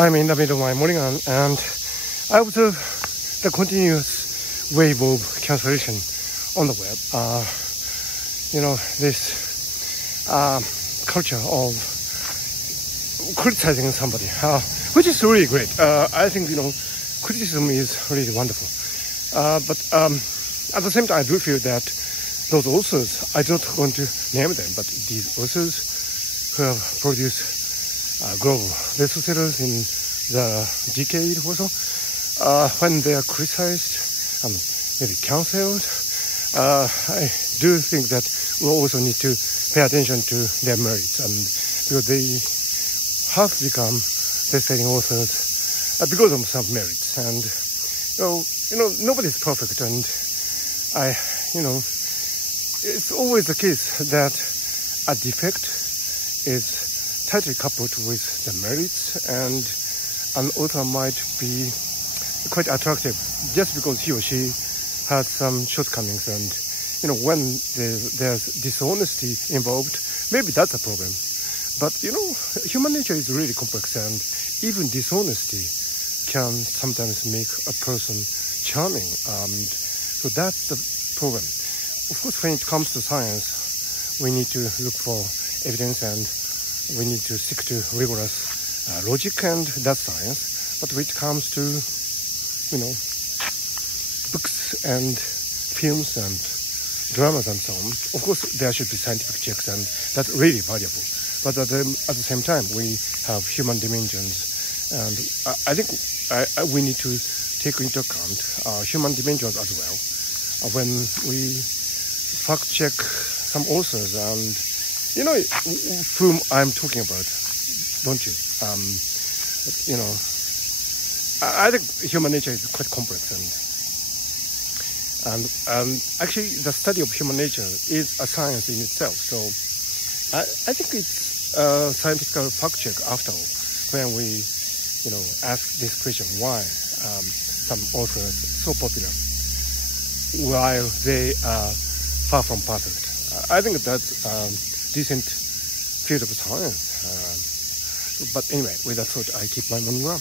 I'm in the middle of my morning and I observe the continuous wave of cancellation on the web. This culture of criticizing somebody, which is really great. I think, criticism is really wonderful. But at the same time, I do feel that those authors, I don't want to name them, but these authors who have produced global bestsellers in the decade or so, when they are criticized and maybe cancelled, I do think that we also need to pay attention to their merits, and because they have become best-selling authors because of some merits. And nobody's perfect, and it's always the case that a defect is tightly coupled with the merits, and an author might be quite attractive just because he or she has some shortcomings. And when there's dishonesty involved, maybe that's a problem. But human nature is really complex, and even dishonesty can sometimes make a person charming. So that's the problem. Of course, when it comes to science, we need to look for evidence, and we need to stick to rigorous logic, and that's science. But when it comes to books and films and dramas and so on, of course there should be scientific checks, and that's really valuable. But at the same time, we have human dimensions, and I think we need to take into account human dimensions as well when we fact check some authors. And whom I'm talking about, don't you? I think human nature is quite complex, and actually the study of human nature is a science in itself. So I think it's a scientific fact check after all when we ask this question: why some authors so popular while they are far from perfect? I think that's decent field of science. But anyway, with that thought, I keep my morning run.